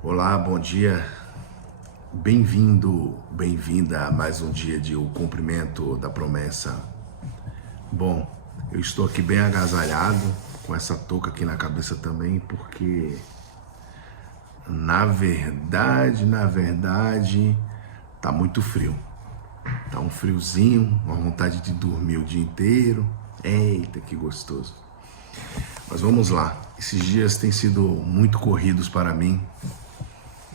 Olá, bom dia. Bem-vindo, bem-vinda a mais um dia de O Cumprimento da Promessa. Bom, eu estou aqui bem agasalhado, com essa touca aqui na cabeça também, porque na verdade, tá muito frio. Tá um friozinho, uma vontade de dormir o dia inteiro. Eita, que gostoso. Mas vamos lá. Esses dias têm sido muito corridos para mim.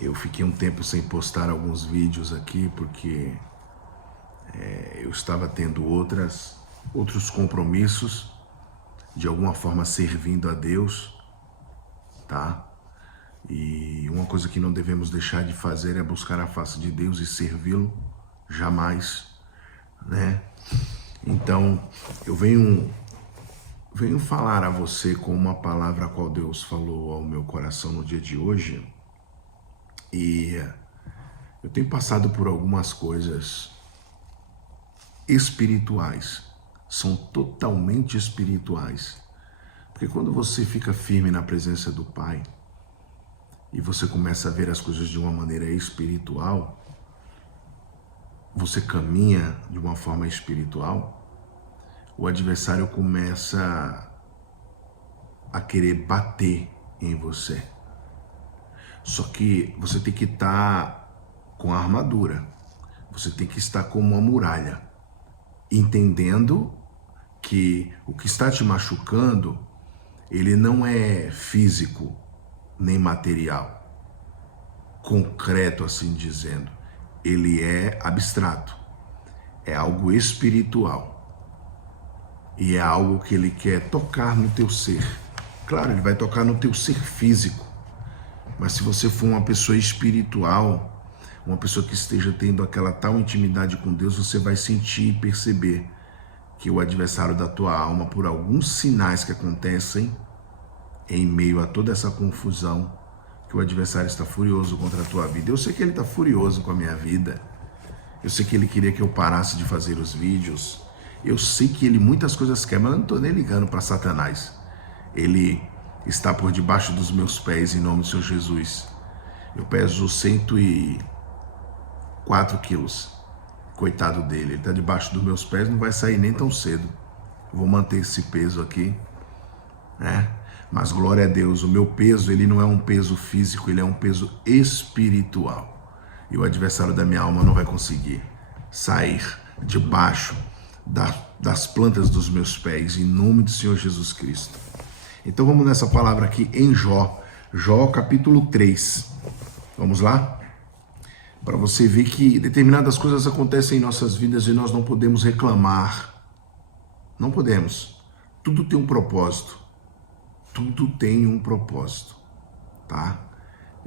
Eu fiquei um tempo sem postar alguns vídeos aqui porque eu estava tendo outros compromissos, de alguma forma servindo a Deus, tá? E uma coisa que não devemos deixar de fazer é buscar a face de Deus e servi-lo, jamais, né? Então, eu venho falar a você com uma palavra a qual Deus falou ao meu coração no dia de hoje. E eu tenho passado por algumas coisas espirituais, são totalmente espirituais. Porque quando você fica firme na presença do Pai e você começa a ver as coisas de uma maneira espiritual, você caminha de uma forma espiritual, o adversário começa a querer bater em você. Só que você tem que estar com a armadura, você tem que estar como uma muralha, entendendo que o que está te machucando, ele não é físico nem material, concreto assim dizendo, ele é abstrato, é algo espiritual e é algo que ele quer tocar no teu ser. Claro, ele vai tocar no teu ser físico, mas se você for uma pessoa espiritual, uma pessoa que esteja tendo aquela tal intimidade com Deus, você vai sentir e perceber que o adversário da tua alma, por alguns sinais que acontecem em meio a toda essa confusão, que o adversário está furioso contra a tua vida. Eu sei que ele está furioso com a minha vida, eu sei que ele queria que eu parasse de fazer os vídeos, eu sei que ele muitas coisas quer, mas eu não estou nem ligando para Satanás. Ele está por debaixo dos meus pés, em nome do Senhor Jesus. Eu peso 104 quilos. Coitado dele, ele está debaixo dos meus pés, não vai sair nem tão cedo. Eu vou manter esse peso aqui, né? Mas glória a Deus, o meu peso, ele não é um peso físico, ele é um peso espiritual. E o adversário da minha alma não vai conseguir sair debaixo das plantas dos meus pés, em nome do Senhor Jesus Cristo. Então vamos nessa palavra aqui em Jó, capítulo 3. Vamos lá? Para você ver que determinadas coisas acontecem em nossas vidas e nós não podemos reclamar. Não podemos. Tudo tem um propósito. Tudo tem um propósito, tá?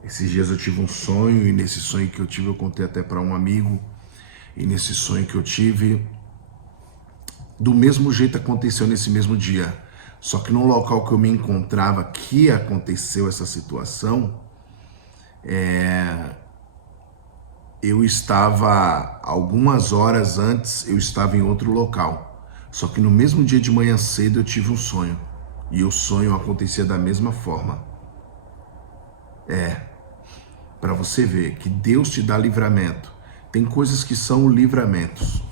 Esses dias eu tive um sonho e nesse sonho que eu tive eu contei até para um amigo. E nesse sonho que eu tive, do mesmo jeito aconteceu nesse mesmo dia. Só que no local que eu me encontrava, que aconteceu essa situação, eu estava, algumas horas antes, eu estava em outro local. Só que no mesmo dia de manhã cedo eu tive um sonho. E o sonho acontecia da mesma forma. Para você ver que Deus te dá livramento. Tem coisas que são livramentos.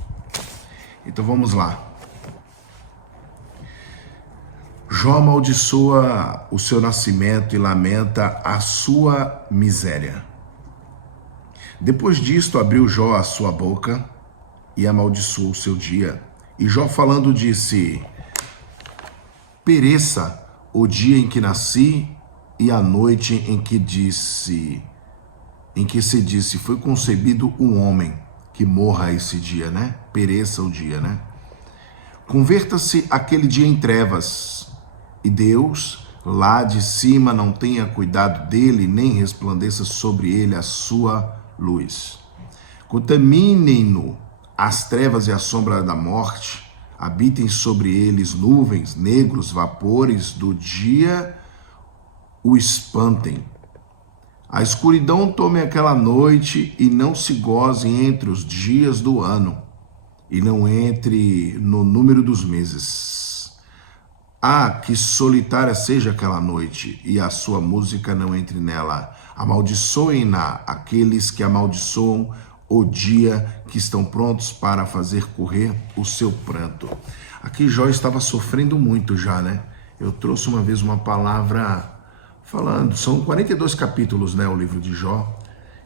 Então vamos lá. Jó amaldiçoa o seu nascimento e lamenta a sua miséria. Depois disto, abriu Jó a sua boca e amaldiçoou o seu dia. E Jó falando disse: pereça o dia em que nasci e a noite em que se disse, foi concebido um homem. Que morra esse dia, né? Pereça o dia, né? Converta-se aquele dia em trevas. E Deus, lá de cima, não tenha cuidado dele, nem resplandeça sobre ele a sua luz. Contaminem-no as trevas e a sombra da morte, habitem sobre eles nuvens, negros vapores do dia o espantem. A escuridão tome aquela noite e não se goze entre os dias do ano, e não entre no número dos meses. Ah, que solitária seja aquela noite, e a sua música não entre nela. Amaldiçoem-na aqueles que amaldiçoam o dia, que estão prontos para fazer correr o seu pranto. Aqui Jó estava sofrendo muito já, né? Eu trouxe uma vez uma palavra falando, são 42 capítulos, né, o livro de Jó,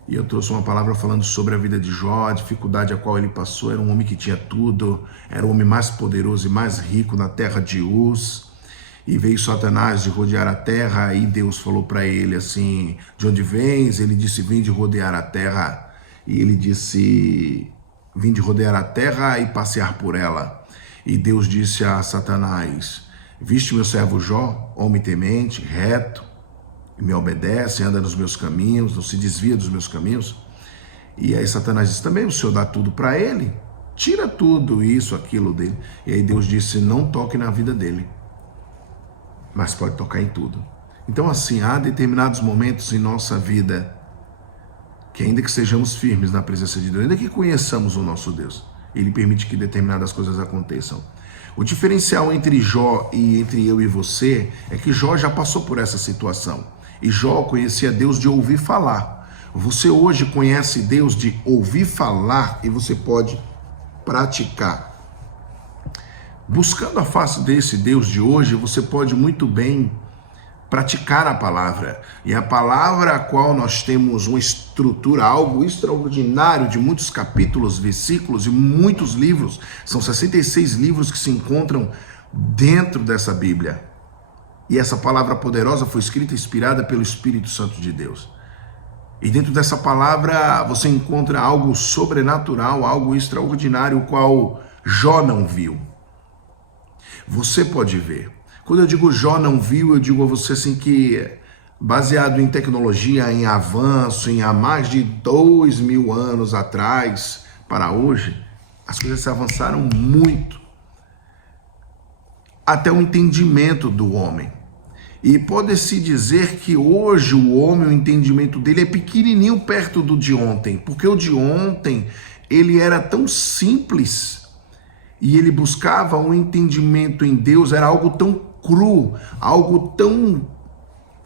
e eu trouxe uma palavra falando sobre a vida de Jó, a dificuldade a qual ele passou. Era um homem que tinha tudo, era o homem mais poderoso e mais rico na terra de Uz, e veio Satanás de rodear a terra. Aí Deus falou para ele assim: de onde vens? Ele disse: vim de rodear a terra. E ele disse: vim de rodear a terra e passear por ela. E Deus disse a Satanás: viste meu servo Jó, homem temente, reto, e me obedece, anda nos meus caminhos, não se desvia dos meus caminhos. E aí Satanás disse: também o Senhor dá tudo para ele? Tira tudo, isso, aquilo dele. E aí Deus disse: não toque na vida dele, mas pode tocar em tudo. Então, assim, há determinados momentos em nossa vida que, ainda que sejamos firmes na presença de Deus, ainda que conheçamos o nosso Deus, Ele permite que determinadas coisas aconteçam. O diferencial entre Jó e entre eu e você é que Jó já passou por essa situação. E Jó conhecia Deus de ouvir falar. Você hoje conhece Deus de ouvir falar e você pode praticar. Buscando a face desse Deus de hoje, você pode muito bem praticar a palavra. E a palavra a qual nós temos uma estrutura, algo extraordinário, de muitos capítulos, versículos e muitos livros. São 66 livros que se encontram dentro dessa Bíblia. E essa palavra poderosa foi escrita e inspirada pelo Espírito Santo de Deus. E dentro dessa palavra você encontra algo sobrenatural, algo extraordinário, o qual Jó não viu. Você pode ver. Quando eu digo Jó não viu, eu digo a você assim que, baseado em tecnologia, em avanço, em há mais de 2000 anos atrás para hoje, as coisas se avançaram muito. Até o entendimento do homem. E pode-se dizer que hoje o homem, o entendimento dele é pequenininho perto do de ontem, porque o de ontem, ele era tão simples e ele buscava um entendimento em Deus, era algo tão cru, algo tão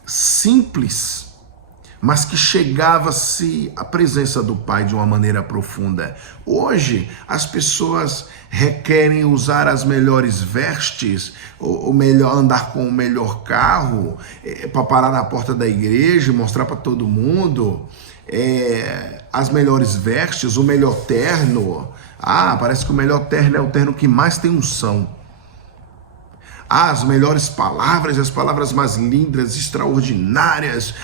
simples, mas que chegava-se à presença do Pai de uma maneira profunda. Hoje, as pessoas requerem usar as melhores vestes, ou melhor, andar com o melhor carro, para parar na porta da igreja e mostrar para todo mundo, as melhores vestes, o melhor terno. Parece que o melhor terno é o terno que mais tem unção. As melhores palavras, as palavras mais lindas, extraordinárias.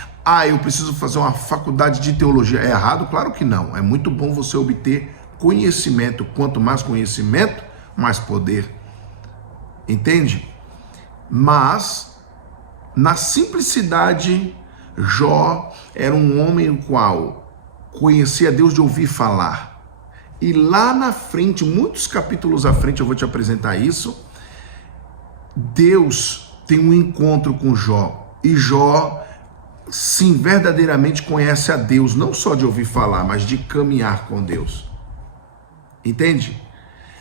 Eu preciso fazer uma faculdade de teologia. É errado? Claro que não. É muito bom você obter conhecimento. Quanto mais conhecimento, mais poder. Entende? Mas, na simplicidade, Jó era um homem o qual conhecia Deus de ouvir falar. E lá na frente, muitos capítulos à frente, eu vou te apresentar isso. Deus tem um encontro com Jó. E Jó, sim, verdadeiramente conhece a Deus, não só de ouvir falar, mas de caminhar com Deus. Entende?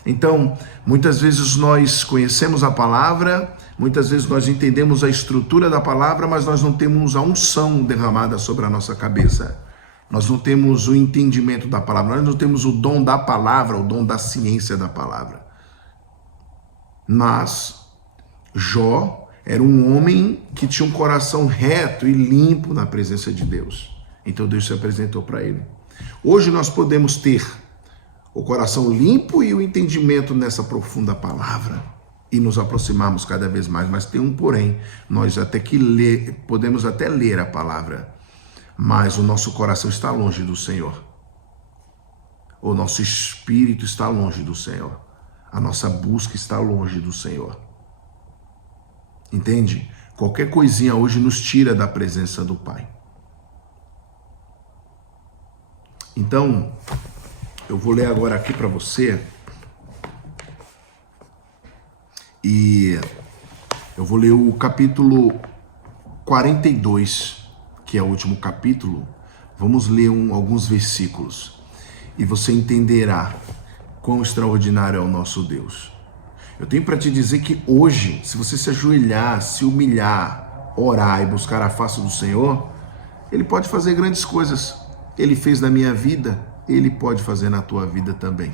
Então, muitas vezes nós conhecemos a palavra, muitas vezes nós entendemos a estrutura da palavra, mas nós não temos a unção derramada sobre a nossa cabeça. Nós não temos o entendimento da palavra, nós não temos o dom da palavra, o dom da ciência da palavra. Mas Jó era um homem que tinha um coração reto e limpo na presença de Deus. Então Deus se apresentou para ele. Hoje nós podemos ter o coração limpo e o entendimento nessa profunda palavra e nos aproximarmos cada vez mais. Mas tem um porém, nós até que podemos até ler a palavra, mas o nosso coração está longe do Senhor. O nosso espírito está longe do Senhor. A nossa busca está longe do Senhor. Entende? Qualquer coisinha hoje nos tira da presença do Pai. Então, eu vou ler agora aqui para você. E eu vou ler o capítulo 42, que é o último capítulo. Vamos ler alguns versículos. E você entenderá quão extraordinário é o nosso Deus. Eu tenho para te dizer que hoje, se você se ajoelhar, se humilhar, orar e buscar a face do Senhor, Ele pode fazer grandes coisas. Ele fez na minha vida, Ele pode fazer na tua vida também.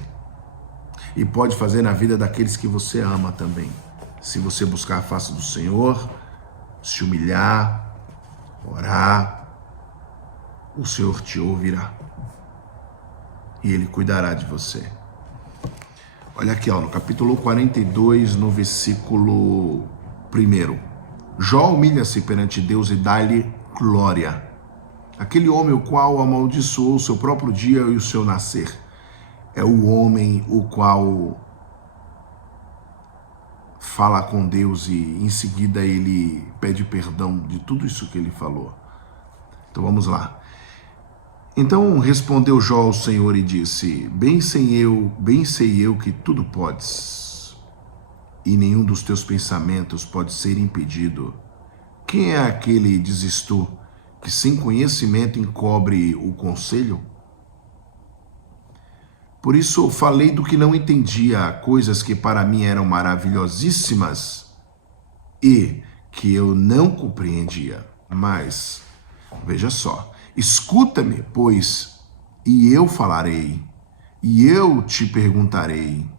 E pode fazer na vida daqueles que você ama também. Se você buscar a face do Senhor, se humilhar, orar, o Senhor te ouvirá. E Ele cuidará de você. Olha aqui, no capítulo 42, no versículo 1. Jó humilha-se perante Deus e dá-lhe glória. Aquele homem o qual amaldiçoou o seu próprio dia e o seu nascer. É o homem o qual fala com Deus e em seguida ele pede perdão de tudo isso que ele falou. Então vamos lá. Então respondeu Jó ao Senhor e disse: bem sei eu que tudo podes, e nenhum dos teus pensamentos pode ser impedido. Quem é aquele, dizes tu, que sem conhecimento encobre o conselho? Por isso falei do que não entendia, coisas que para mim eram maravilhosíssimas e que eu não compreendia. Mas, veja só, escuta-me, pois, e eu falarei, e eu te perguntarei,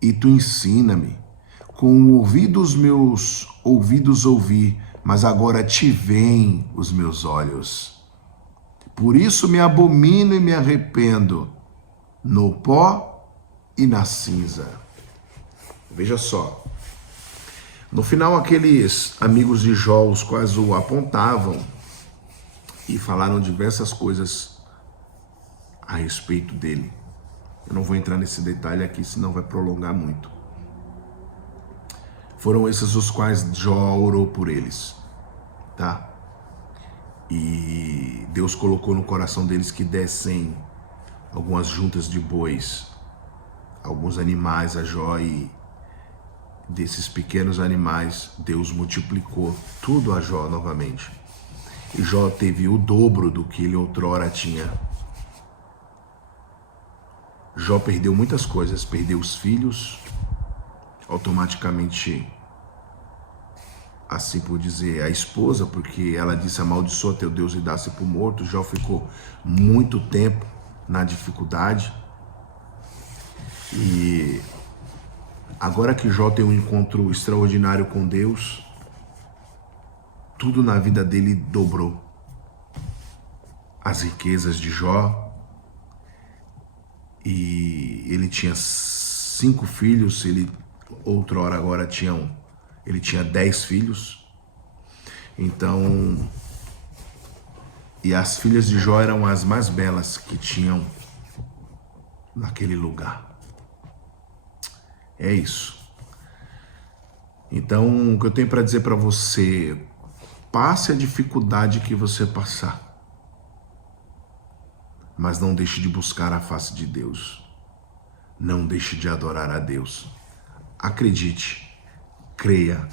e tu ensina-me. Com os meus ouvidos ouvi, mas agora te veem os meus olhos. Por isso me abomino e me arrependo, no pó e na cinza. Veja só. No final, aqueles amigos de Jó, os quais o apontavam e falaram diversas coisas a respeito dele. Eu não vou entrar nesse detalhe aqui, senão vai prolongar muito. Foram esses os quais Jó orou por eles, tá? E Deus colocou no coração deles que dessem algumas juntas de bois, alguns animais a Jó, e desses pequenos animais Deus multiplicou tudo a Jó novamente. E Jó teve o dobro do que ele outrora tinha. Jó perdeu muitas coisas, perdeu os filhos, automaticamente, assim por dizer, a esposa, porque ela disse: amaldiçoa teu Deus e dá-se por morto. Jó ficou muito tempo na dificuldade. E agora que Jó tem um encontro extraordinário com Deus, tudo na vida dele dobrou. As riquezas de Jó, e ele tinha 5 filhos, ele outrora agora ele tinha 10 filhos. Então, e as filhas de Jó eram as mais belas que tinham naquele lugar. É isso. Então, o que eu tenho para dizer para você: passe a dificuldade que você passar, mas não deixe de buscar a face de Deus. Não deixe de adorar a Deus. Acredite, creia.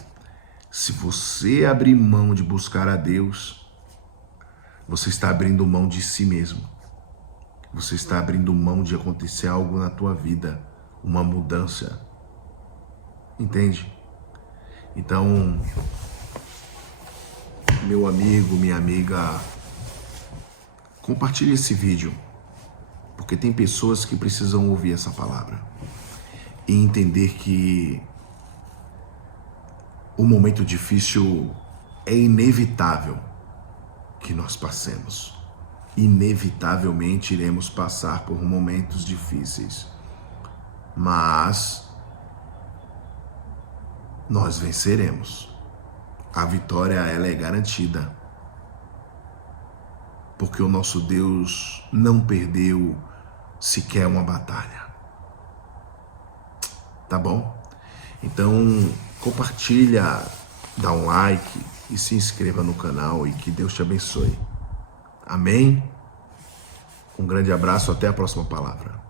Se você abrir mão de buscar a Deus, você está abrindo mão de si mesmo. Você está abrindo mão de acontecer algo na tua vida, uma mudança. Entende? Então, meu amigo, minha amiga, compartilhe esse vídeo, porque tem pessoas que precisam ouvir essa palavra e entender que o momento difícil é inevitável que nós passemos. Inevitavelmente iremos passar por momentos difíceis, mas nós venceremos. A vitória, ela é garantida, porque o nosso Deus não perdeu sequer uma batalha. Tá bom? Então, compartilha, dá um like e se inscreva no canal, e que Deus te abençoe. Amém? Um grande abraço, até a próxima palavra.